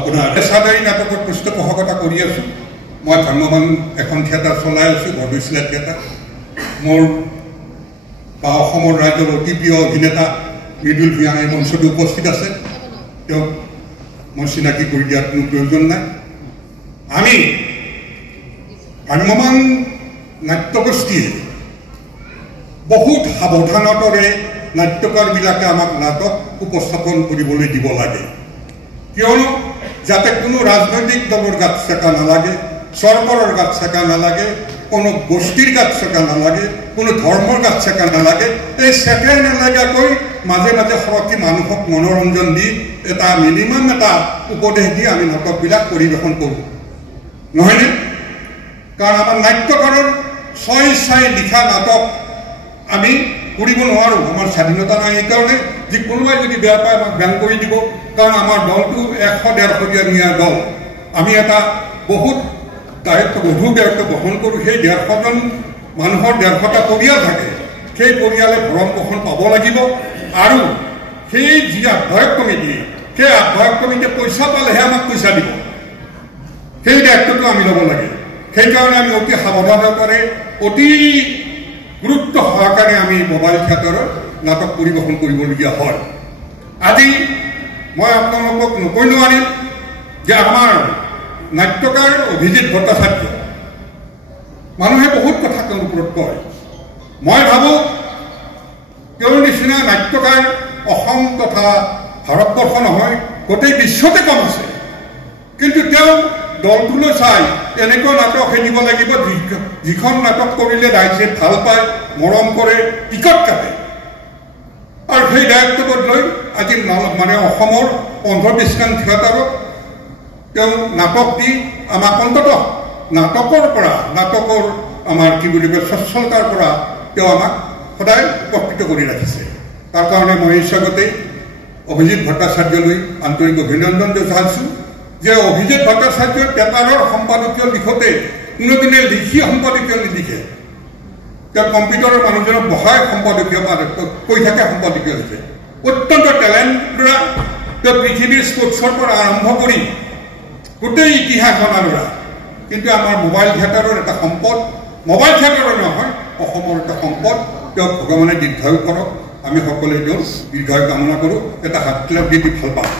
আপোনাৰ পেছাদাৰী নাটকত পৃষ্ঠপোষকতা কৰি আছোঁ। মই ধৰ্মমান এখন থিয়েটাৰ চলাই আছোঁ, বৰদৈচিলা থিয়েটাৰ। মোৰ বা অসমৰ ৰাজ্যৰ অতি প্ৰিয় অভিনেতা মৃদুল ভূঞা এই মঞ্চটো উপস্থিত আছে। তেওঁক মই চিনাকি কৰি দিয়াৰ কোনো প্ৰয়োজন নাই। আমি ভ্ৰাম্যমান নাট্যগোষ্ঠীয়ে বহুত সাৱধানতাৰে নাট্যকাৰবিলাকে আমাক নাটক উপস্থাপন কৰিবলৈ দিব লাগে, কিয়নো যাতে কোনো ৰাজনৈতিক দলৰ গাত চেকা নালাগে, চৰকাৰৰ গাত চেকা নালাগে, কোনো গোষ্ঠীৰ গাত চেকা নালাগে, কোনো ধৰ্মৰ গাত চেকা নালাগে। এই চেকাই নালাগাকৈ মাজে মাজে সৰকি মানুহক মনোৰঞ্জন দি এটা মিনিমাম এটা উপদেশ দি আমি নাটকবিলাক পৰিৱেশন কৰোঁ, নহয়নে? কাৰণ আমাৰ নাট্যকাৰৰ স্বইচ্ছাই লিখা নাটক আমি কৰিব নোৱাৰোঁ। আমাৰ স্বাধীনতা নাই। এইকাৰণে যি কোনোবাই যদি বেয়া পায় আমাক বেন কৰি দিব। কাৰণ আমাৰ দলটো 100-150 জনীয়া দল। আমি এটা বহুত গধুৰ দায়িত্ব বহন কৰোঁ। সেই 150জন মানুহৰ 150টা পৰিয়াল থাকে। সেই পৰিয়ালে ভৰণ পোষণ পাব লাগিব। আৰু সেই যি আহ্বায়ক কমিটি, সেই আহ্বায়ক কমিটিয়ে পইচা পালেহে আমাক পইচা দিব। সেই দায়িত্বটো আমি ল'ব লাগে। সেইকাৰণে আমি অতি সাৱধানতাৰে অতি গুৰুত্ব সহকাৰে আমি মোবাইল থিয়েটাৰত নাটক পৰিৱেশন কৰিবলগীয়া হয়। আজি মই আপোনালোকক নকৈ নোৱাৰিম যে আমাৰ নাট্যকাৰ অভিজিত ভট্টাচাৰ্য, মানুহে বহুত কথা তেওঁৰ ওপৰত কয়। মই ভাবোঁ তেওঁৰ নিচিনা নাট্যকাৰ অসম তথা ভাৰতবৰ্ষ নহয়, গোটেই বিশ্বতে কম আছে। কিন্তু তেওঁ দলটোলৈ চাই এনেকুৱা নাটক খেলিব লাগিব যিখন নাটক কৰিলে ৰাইজে ভাল পায়, মৰম কৰে, টিকট কাটে। আৰু সেই দায়িত্ববোধ লৈ আজি মানে অসমৰ 15-20খন থিয়েটাৰত তেওঁ নাটক দি আমাক অন্ততঃ নাটকৰ আমাৰ কি বুলি কয় স্বচ্ছলতাৰ পৰা তেওঁ আমাক সদায় উপকৃত কৰি ৰাখিছে। তাৰ কাৰণে মই এই স্বাগতে অভিজিত ভট্টাচাৰ্যলৈ আন্তৰিক অভিনন্দন জনাইছোঁ যে অভিজিত ভট্টাচাৰ্যই পেপাৰৰ সম্পাদকীয় লিখোঁতে কোনোদিনে লিখি সম্পাদকীয় নিলিখে। তেওঁ কম্পিউটাৰৰ মানুহজনক বহাই সম্পাদকীয় কৈ থাকে, সম্পাদকীয় লিখে। অত্যন্ত টেলেণ্টৰা। তেওঁ পৃথিৱীৰ স্পৰ্টছৰ পৰা আৰম্ভ কৰি গোটেই ইতিহাস জনা ল'ৰা। কিন্তু আমাৰ মোবাইল থিয়েটাৰৰ এটা সম্পদ, মোবাইল থিয়েটাৰৰ নহয়, অসমৰ এটা সম্পদ। তেওঁক ভগৱানে দীৰ্ঘায়ু কৰক। আমি সকলোৱে তেওঁক দীৰ্ঘায়ু কামনা কৰোঁ। এটা হাত ক্লাপ দি ভাল পাওঁ।